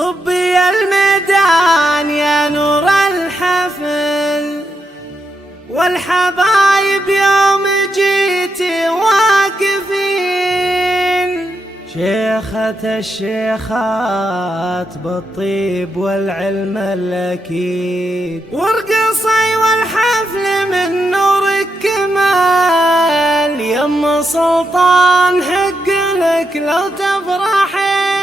طبي الميدان يا نور الحفل، والحبايب يوم جيتي واقفين. شيخة الشيخات بالطيب والعلم الأكيد، وارقصي والحفل من نورك كمال. يم سلطان حق لك لو تفرحين.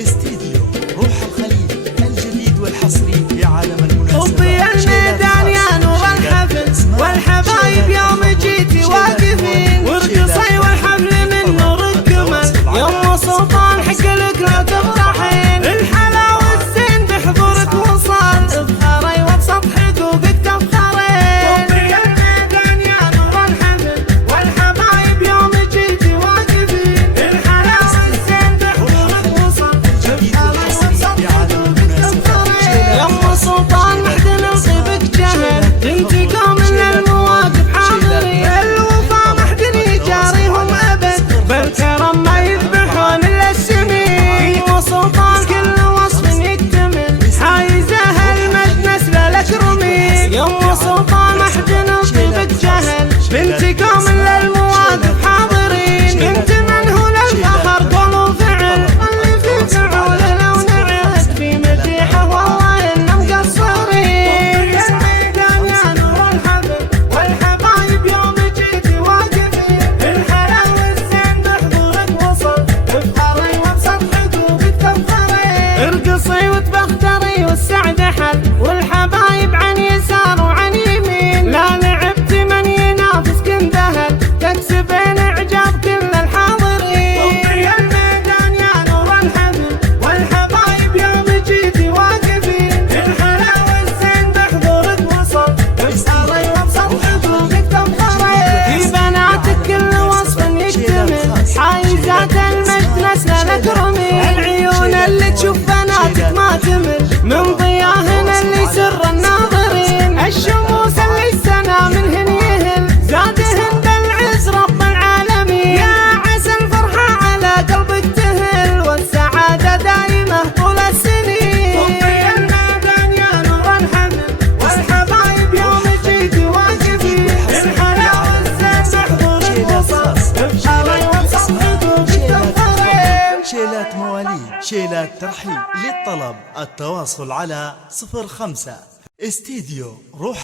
استديو روح الخليج الجديد والحصري في عالم المناسبات. طبي الميدان يا نور الحفل، والحبايب يوم جيتي واقفين. وارقصي والحفل من نورك كمال. يم سلطان حق لك لو تفرحين. الحلا والزين بحضورك وصال، افخري وبسط حقوقك تفخرين. طبي الميدان يا نور الحفل، والحبايب يوم جيتي واقفين. الحلا والزين بحضورك وصال، افخري وبسط حقوقك تفخرين. يم سلطان محدن نصيبك جهل، انتقام من المواقف حاضرين. الوفا محدن يجاريهم ابد، بالكرم ما يذبحون الا السمين. يم سلطان كل وصف يكتمل، حايزه المجد نسل الاكرمين. يم سلطان محدن نصيبك جهل، بانتقام من المواقف حاضرين. انت من هو للفخر قول وفعل، اللي في فعوله لو نعهد في مديحه والله انهم مقصرين. الميدان يا نور الحفل، والحبايب يوم جيتي واقفين. الحلا والزين بحضورك وصل، افخري وبسط حقوقك تفخرين. ارقصي وتبختري والسعد حل، والحبايب عن يسار وعن يمين. لا لعبت من ينافسك انذهل، تكسبين اعجاب كل الحاضرين. طبي الميدان يا نور الحفل، والحبايب يوم جيتي واقفين. الحلا والزين بحضورك وصل، افخري وبسط حقوقك تفخرين. في بناتك كل وصف يكتمل، حايزات المجد نسل الاكرمين. العيون اللي تشوف بناتك ما تمل، من ضياهن اللي سر الناظرين. الشموس اللي السنا منهن يهل، زادهن بالعز رب العالمين. يا عسى الفرحة على قلبك تهل، والسعادة دايمة طول السنين. طبي الميدان يا نور الحفل، والحبايب يوم جيتي واقفين. الحلا والزين بحضورك وصل، افخري وبسط حقوقك تفخرين. شيلات مواليد، شيلات ترحيب. للطلب التواصل على 05 استديو روح